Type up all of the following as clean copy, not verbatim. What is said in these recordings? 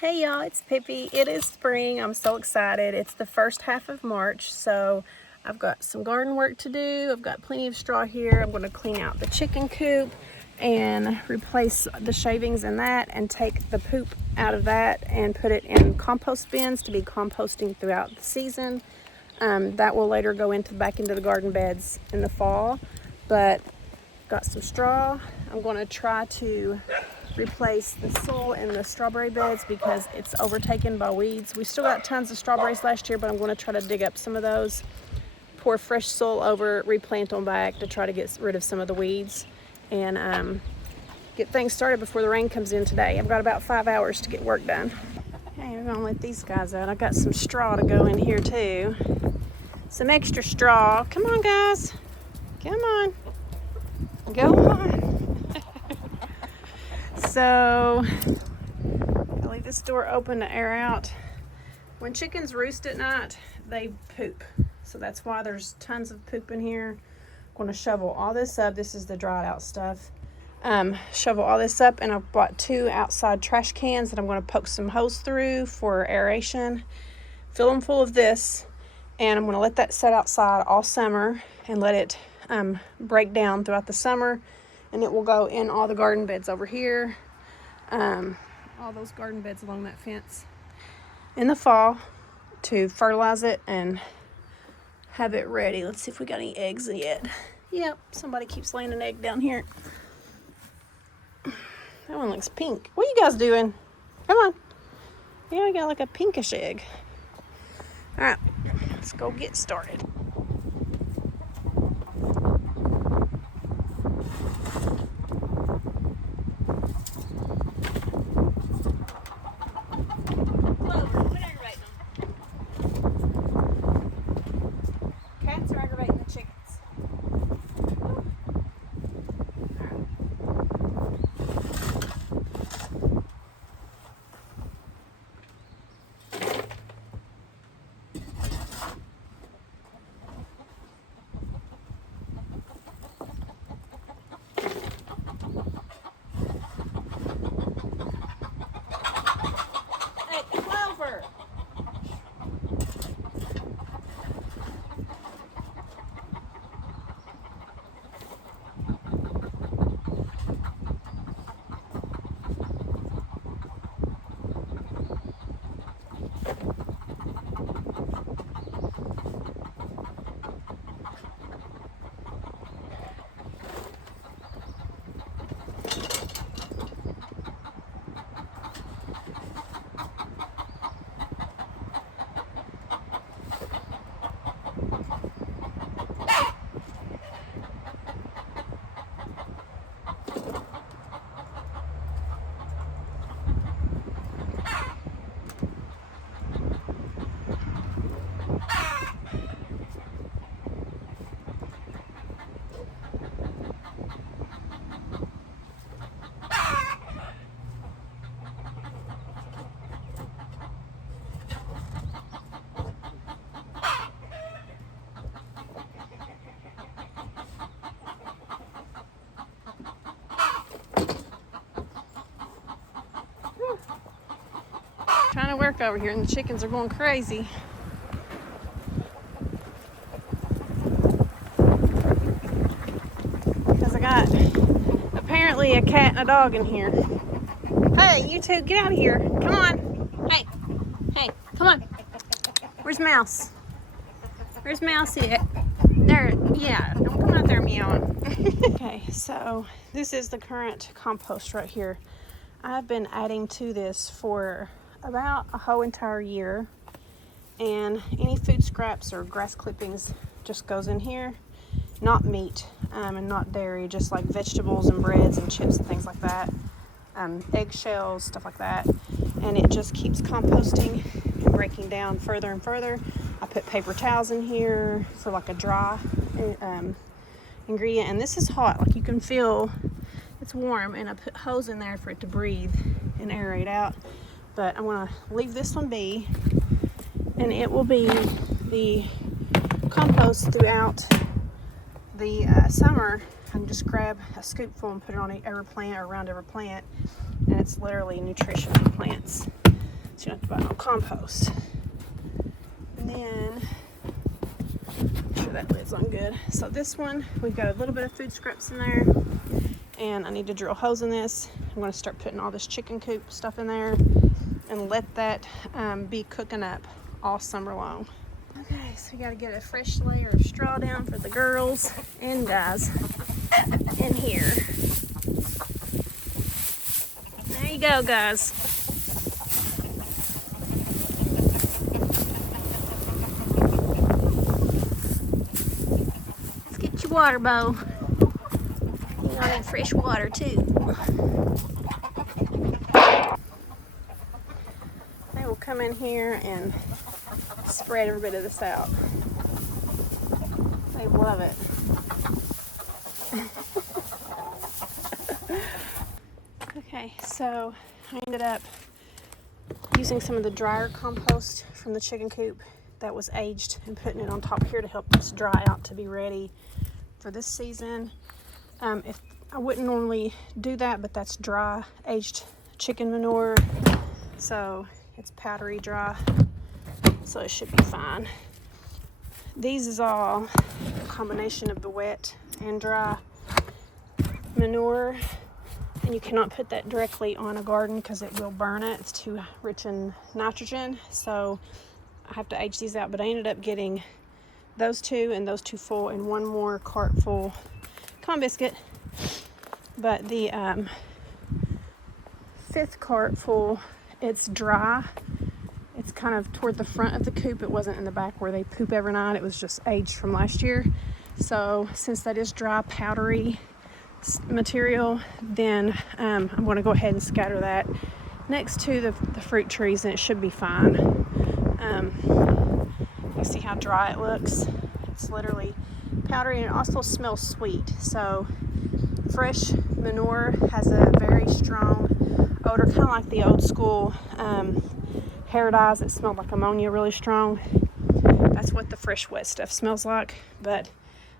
Hey y'all, it's Pippi. It is spring. I'm so excited. It's the first half of March, so I've got some garden work to do. I've got plenty of straw here. I'm going to clean out the chicken coop and replace the shavings in that and take the poop out of that and put it in compost bins to be composting throughout the season. That will later go back into the garden beds in the fall, but got some straw. I'm going to try to replace the soil in the strawberry beds because it's overtaken by weeds. We still got tons of strawberries last year, but I'm going to try to dig up some of those, pour fresh soil over, replant them back to try to get rid of some of the weeds and get things started before the rain comes in today. I've got about 5 hours to get work done. Okay, we're going to let these guys out. I've got some straw to go in here too. Some extra straw. Come on, guys. Come on. Go on. So, I leave this door open to air out. When chickens roost at night, they poop. So that's why there's tons of poop in here. I'm going to shovel all this up. This is the dried out stuff. Shovel all this up, and I've bought 2 outside trash cans that I'm going to poke some holes through for aeration. Fill them full of this, and I'm going to let that set outside all summer and let it break down throughout the summer. And it will go in all the garden beds over here, all those garden beds along that fence in the fall to fertilize it and have it ready. Let's see if we got any eggs yet. Yep, somebody keeps laying an egg down here. That one looks pink. What are you guys doing? Come on. Yeah, we got like a pinkish egg. All right, let's go get started. Cats are aggravating the chickens. Hey, Clover! Trying to work over here and the chickens are going crazy. Because I got apparently a cat and a dog in here. Hey, you two, get out of here. Come on. Hey, come on. Where's Mouse? Where's Mousey at? There, yeah, don't come out there meowing. Okay, so this is the current compost right here. I've been adding to this for about a whole entire year, and any food scraps or grass clippings just goes in here. Not meat and not dairy, just like vegetables and breads and chips and things like that, eggshells, stuff like that, and it just keeps composting and breaking down further and further. I put paper towels in here for like a dry ingredient, and this is hot, like you can feel it's warm, and I put hose in there for it to breathe and aerate out. But I'm going to leave this one be, and it will be the compost throughout the summer. I can just grab a scoopful and put it on every plant or around every plant, and it's literally nutrition for plants. compost. And then, make sure that lid's on good. So this one, we've got a little bit of food scraps in there, and I need to drill holes in this. I'm going to start putting all this chicken coop stuff in there and let that be cooking up all summer long. Okay, so we got to get a fresh layer of straw down for the girls and guys in here. There you go, guys. Let's get your water, Bo. You want fresh water too. They will come in here and spread every bit of this out. They love it. Okay, so I ended up using some of the drier compost from the chicken coop that was aged and putting it on top here to help this dry out to be ready for this season. If I wouldn't normally do that, but that's dry aged chicken manure, so it's powdery dry, so it should be fine. These is all a combination of the wet and dry manure, and you cannot put that directly on a garden because it will burn it. It's too rich in nitrogen, so I have to age these out. But I ended up getting those two and those two full and one more cart full. Come on, Biscuit. But the 5th cart full, it's dry. It's kind of toward the front of the coop. It wasn't in the back where they poop every night. It was just aged from last year. So since that is dry, powdery material, then I'm going to go ahead and scatter that next to the fruit trees, and it should be fine. You see how dry it looks? It's literally powdery, and it also smells sweet. So fresh manure has a very strong odor, kind of like the old school hair dyes that smelled like ammonia really strong. That's what the fresh wet stuff smells like. But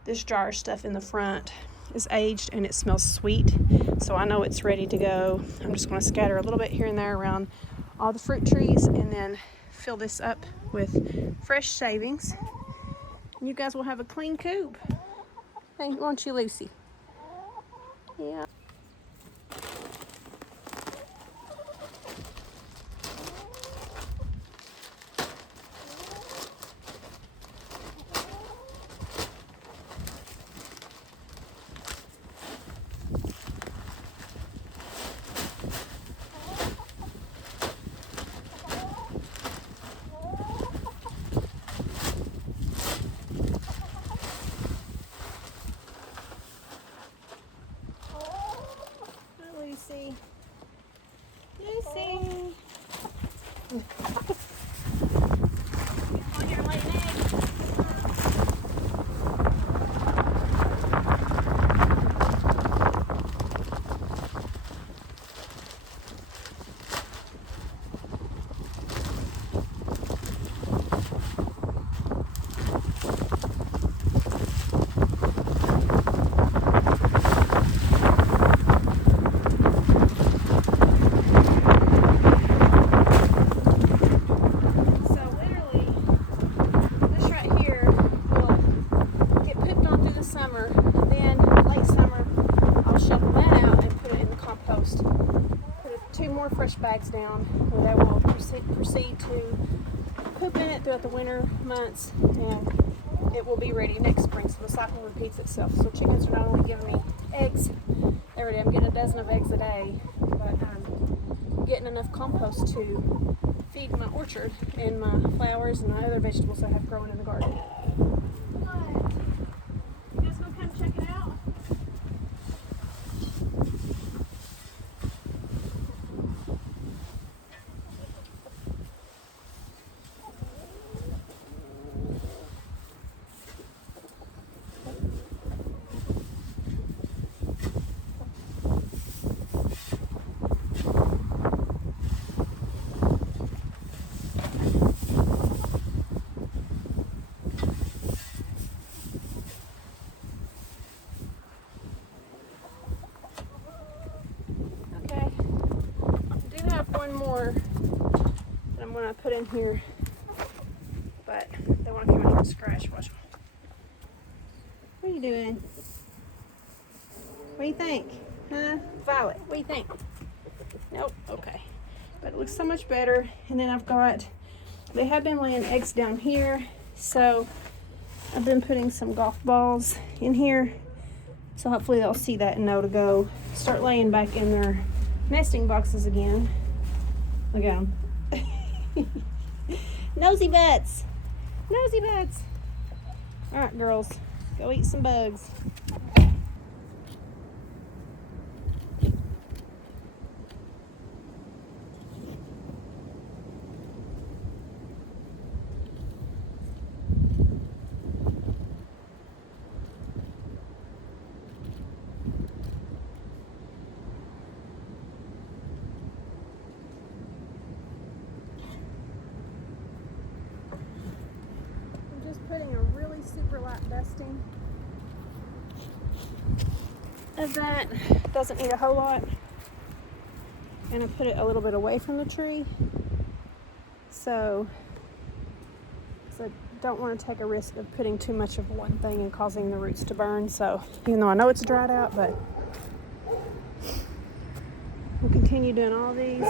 this drier stuff in the front is aged and it smells sweet, so I know it's ready to go. I'm just going to scatter a little bit here and there around all the fruit trees and then fill this up with fresh savings. And you guys will have a clean coop. Hey, won't you, Lucy? Yeah. Lucy. Lucy. On here laying eggs. Fresh bags down where they will proceed to poop in it throughout the winter months, and it will be ready next spring. So the cycle repeats itself. So chickens are not only giving me eggs every day, I'm getting a dozen of eggs a day, but I'm getting enough compost to feed my orchard and my flowers and my other vegetables I have growing in the garden. You guys gonna come check it out? when I put in here, but they want to come in here and scratch. Watch. What are you doing? What do you think? Huh? Violet, what do you think? Nope, okay. But it looks so much better. And then they have been laying eggs down here, so I've been putting some golf balls in here. So hopefully they'll see that and know to go start laying back in their nesting boxes again. Look at them. Nosy butts. Nosy butts. All right, girls, go eat some bugs. Putting a really super light dusting of that. Doesn't need a whole lot. And I put it a little bit away from the tree. So I don't want to take a risk of putting too much of one thing and causing the roots to burn. So even though I know it's dried out, but we'll continue doing all these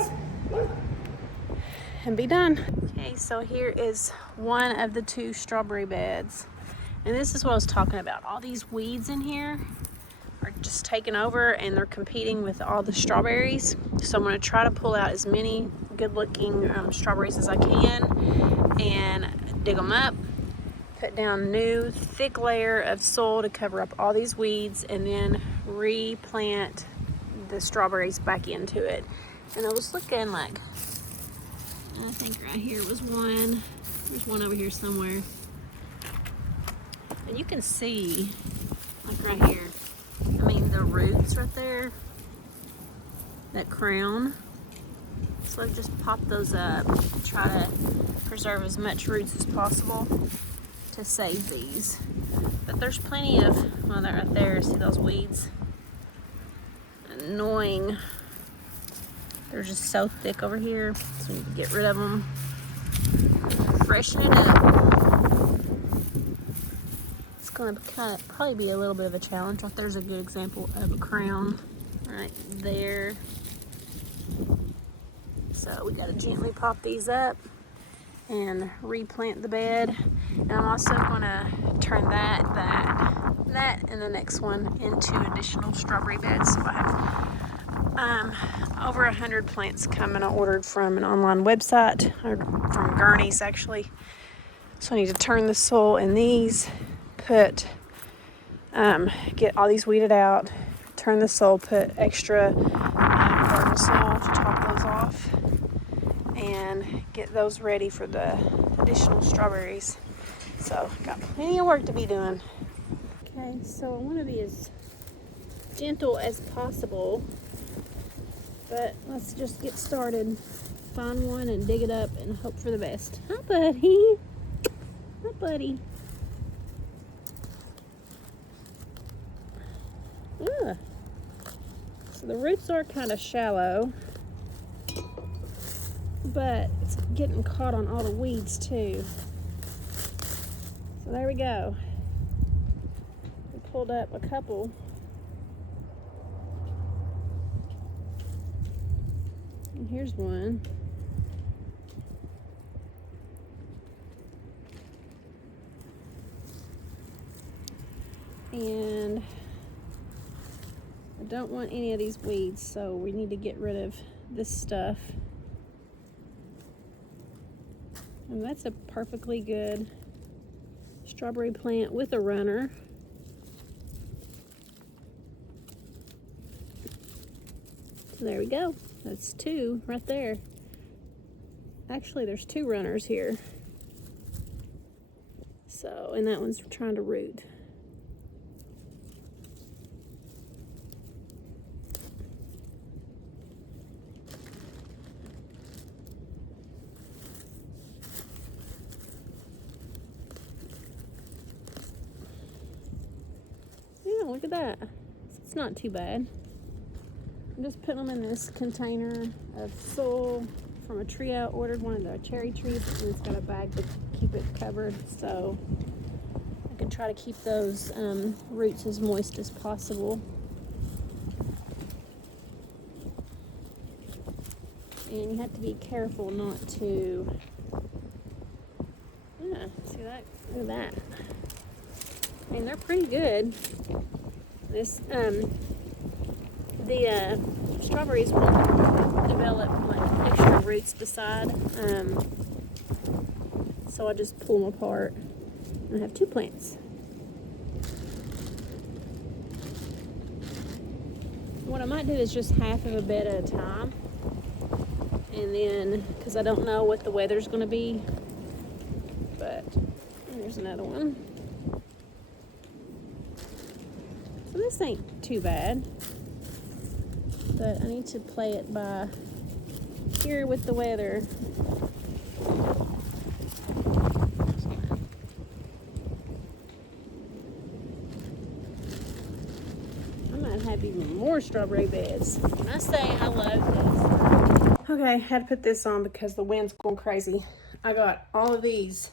and be done. Okay, so here is one of the 2 strawberry beds. And this is what I was talking about. All these weeds in here are just taking over and they're competing with all the strawberries. So I'm going to try to pull out as many good looking strawberries as I can and dig them up, put down a new thick layer of soil to cover up all these weeds, and then replant the strawberries back into it. And I was looking like, I think right here was one. There's one over here somewhere. And you can see, like right here, I mean the roots right there, that crown. So I've just popped those up, try to preserve as much roots as possible to save these. But there's plenty of, well, that right there, see those weeds? Annoying. They're just so thick over here, so we need to get rid of them. Freshen it up. It's gonna probably be a little bit of a challenge. Right there's a good example of a crown right there. So we gotta gently pop these up and replant the bed. And I'm also gonna turn that, and the next one into additional strawberry beds. So I have over 100 plants coming. I ordered from an online website, or from Gurney's actually. So I need to turn the soil in these, get all these weeded out, turn the soil, put extra garden soil to top those off, and get those ready for the additional strawberries. So got plenty of work to be doing. Okay, so I want to be as gentle as possible, but let's just get started. Find one and dig it up and hope for the best. Hi, buddy. Hi, buddy. Ugh. So the roots are kind of shallow, but it's getting caught on all the weeds too. So there we go. We pulled up a couple. And here's one. And I don't want any of these weeds, so we need to get rid of this stuff. And that's a perfectly good strawberry plant with a runner. So there we go. That's 2 right there. Actually, there's 2 runners here. So, and that one's trying to root. Look at that. It's not too bad. I'm just putting them in this container of soil from a tree I ordered, one of the cherry trees, and it's got a bag to keep it covered, so I can try to keep those roots as moist as possible. And you have to be careful not to, yeah, see that? Look at that. I mean, they're pretty good. This, the strawberries will develop like extra roots beside, so I just pull them apart. I have 2 plants. What I might do is just half of a bed at a time, and then, because I don't know what the weather's going to be, but there's another one. So this ain't too bad, but I need to play it by ear with the weather. I might have even more strawberry beds. When I say I love this. Okay, I had to put this on because the wind's going crazy. I got all of these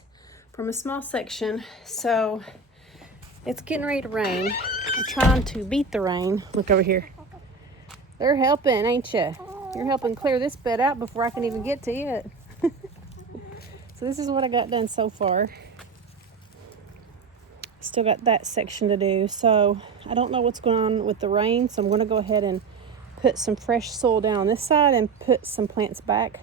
from a small section, so it's getting ready to rain. I'm trying to beat the rain. Look over here. They're helping, ain't you? You're helping clear this bed out before I can even get to it. So this is what I got done so far. Still got that section to do. So I don't know what's going on with the rain, so I'm going to go ahead and put some fresh soil down on this side and put some plants back.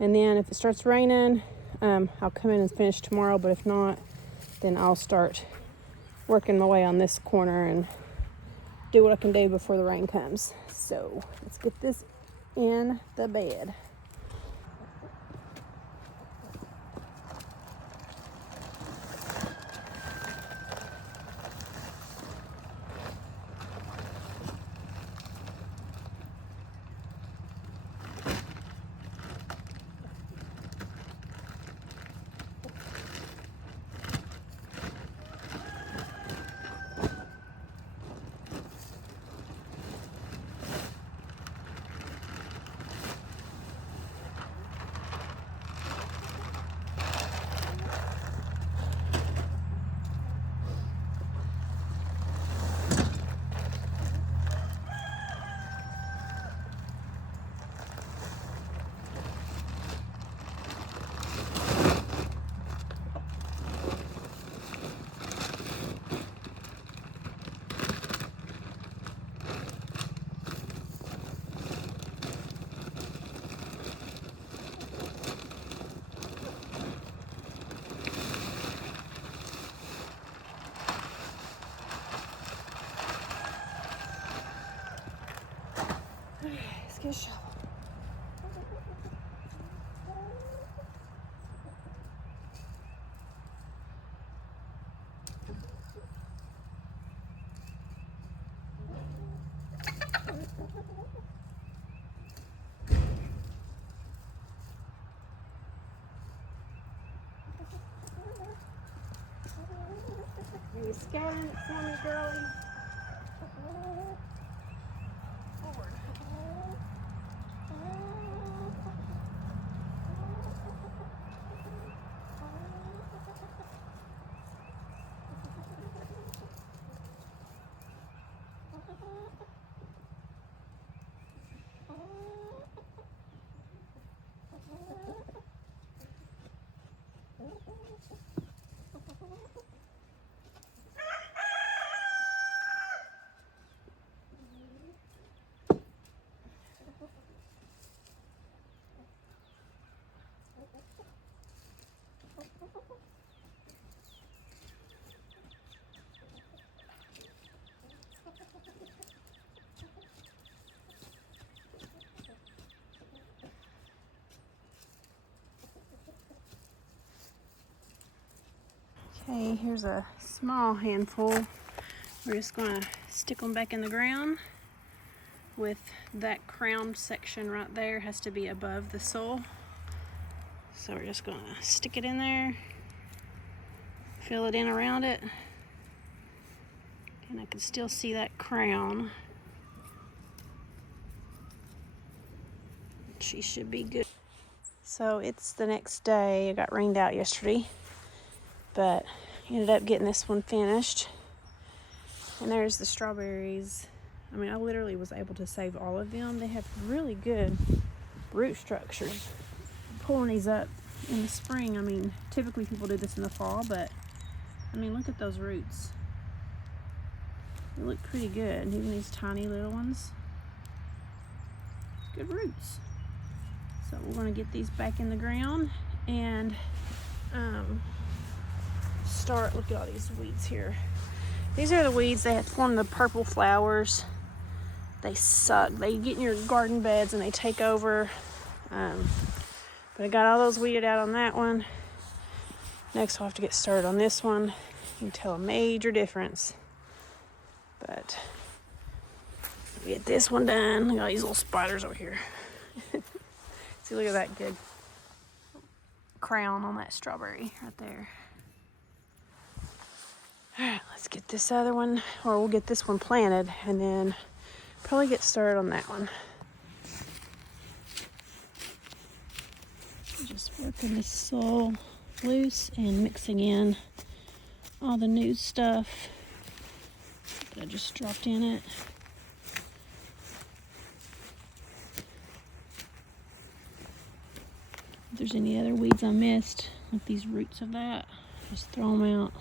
And then if it starts raining, I'll come in and finish tomorrow. But if not, then I'll start working my way on this corner and do what I can do before the rain comes. So let's get this in the bed. Let's get a shovel. Are you scanning it for me, girlie? Forward. Okay, here's a small handful. We're just going to stick them back in the ground with that crown section right there has to be above the soil. So we're just going to stick it in there, fill it in around it, and I can still see that crown. She should be good. So it's the next day. I got rained out yesterday, but ended up getting this one finished. And there's the strawberries. I mean, I literally was able to save all of them. They have really good root structures. Pulling these up in the spring, I mean, typically people do this in the fall, but I mean, look at those roots. They look pretty good. And even these tiny little ones, good roots. So we're going to get these back in the ground and start. Look at all these weeds here. These are the weeds that form the purple flowers. They suck. They get in your garden beds and they take over. But I got all those weeded out on that one. Next I'll have to get started on this one. You can tell a major difference. But get this one done. Look at all these little spiders over here. See, look at that good crown on that strawberry right there. All right, let's get this other one, or we'll get this one planted and then probably get started on that one. Just working the soil loose and mixing in all the new stuff that I just dropped in it. If there's any other weeds I missed, like these roots of that, just throw them out.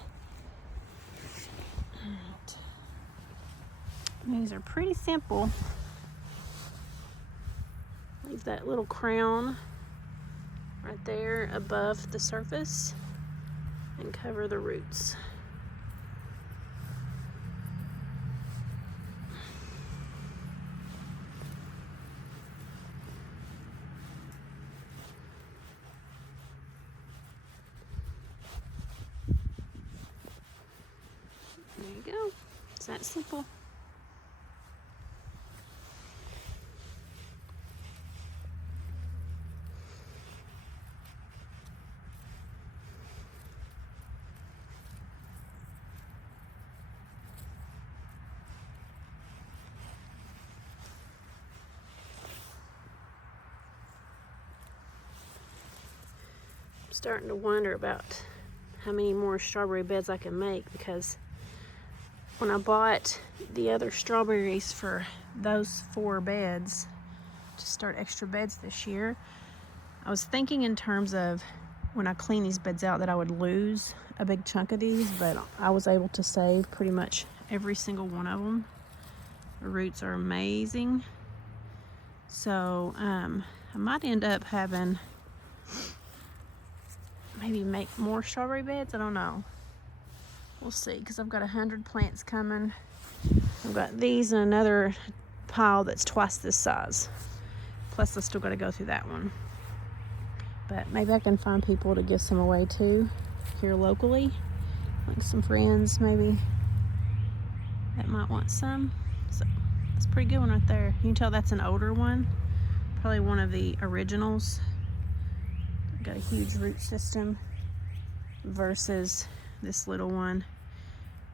Alright. These are pretty simple. Leave that little crown right there above the surface and cover the roots. There you go. It's that simple. I'm starting to wonder about how many more strawberry beds I can make, because when I bought the other strawberries for those 4 beds to start extra beds this year, I was thinking in terms of when I clean these beds out that I would lose a big chunk of these, but I was able to save pretty much every single one of them. The roots are amazing. So I might end up having maybe make more strawberry beds. I don't know. We'll see, because I've got 100 plants coming. I've got these and another pile that's twice this size. Plus I still got to go through that one. But maybe I can find people to give some away too here locally. Like some friends maybe that might want some. So that's a pretty good one right there. You can tell that's an older one. Probably one of the originals. Got a huge root system versus this little one.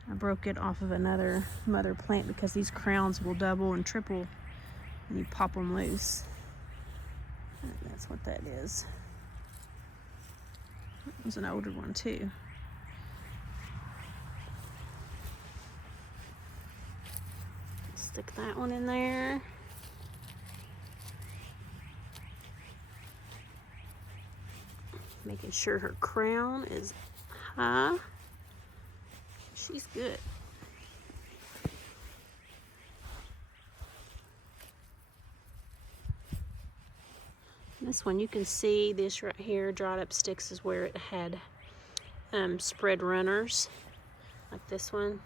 I broke it off of another mother plant because these crowns will double and triple when you pop them loose. And that's what that is. It was an older one too. Stick that one in there. Making sure her crown is high. She's good. This one, you can see this right here, dried up sticks, is where it had spread runners, like this one.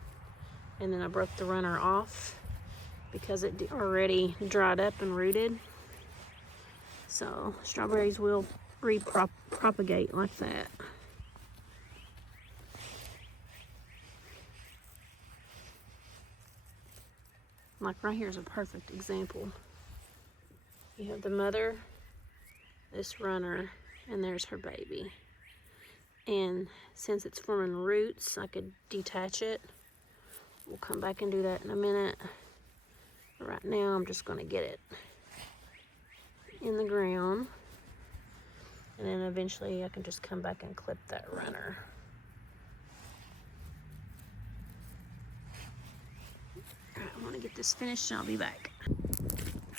And then I broke the runner off because it already dried up and rooted. So strawberries will propagate like that. Like right here is a perfect example. You have the mother, this runner, and there's her baby. And since it's forming roots, I could detach it. We'll come back and do that in a minute. Right now I'm just going to get it in the ground. And then eventually I can just come back and clip that runner. All right, I want to get this finished and I'll be back.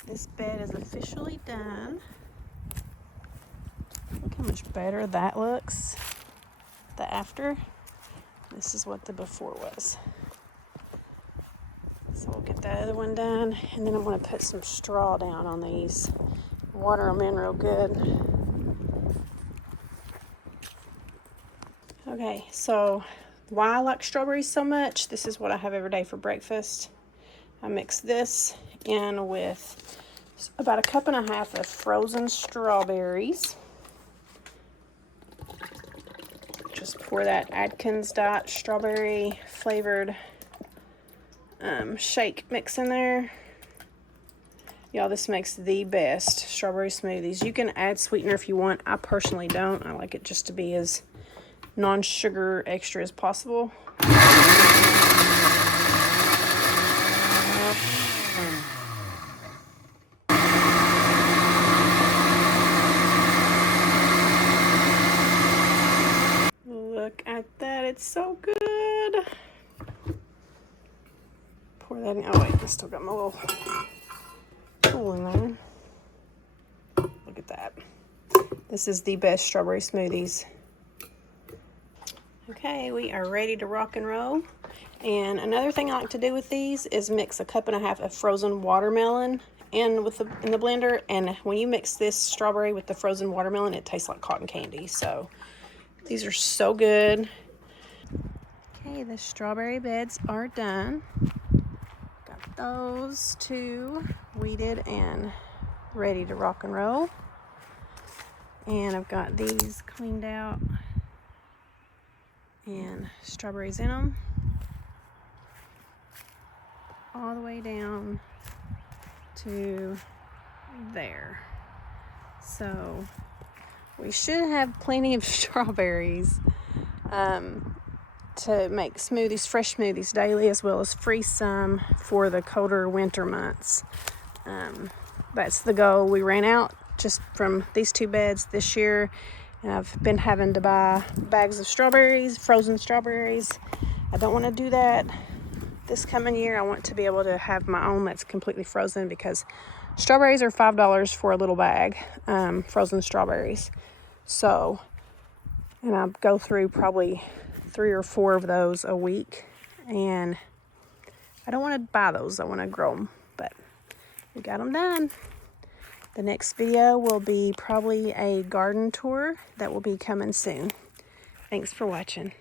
This bed is officially done. Look how much better that looks. The after. This is what the before was. So we'll get that other one done, and then I'm going to put some straw down on these. Water them in real good. Okay, so why I like strawberries so much, this is what I have every day for breakfast. I mix this in with about 1.5 cups of frozen strawberries. Just pour that Atkins Diet strawberry flavored shake mix in there. Y'all, this makes the best strawberry smoothies. You can add sweetener if you want. I personally don't. I like it just to be as non-sugar extra as possible. Look at that. It's so good. Pour that in. Oh, wait. I still got my little tool in there. Look at that. This is the best strawberry smoothies. Okay, we are ready to rock and roll. And another thing I like to do with these is mix 1.5 cups of frozen watermelon in the blender. And when you mix this strawberry with the frozen watermelon, it tastes like cotton candy. So these are so good. Okay, the strawberry beds are done. Got those two weeded and ready to rock and roll. And I've got these cleaned out and strawberries in them all the way down to there. So we should have plenty of strawberries to make smoothies, fresh smoothies daily, as well as freeze some for the colder winter months. That's the goal. We ran out just from these two beds this year, and I've been having to buy bags of strawberries, frozen strawberries. I don't want to do that this coming year. I want to be able to have my own that's completely frozen, because strawberries are $5 for a little bag, frozen strawberries. So, and I go through probably 3 or 4 of those a week, and I don't want to buy those. I want to grow them, but we got them done. The next video will be probably a garden tour that will be coming soon. Thanks for watching.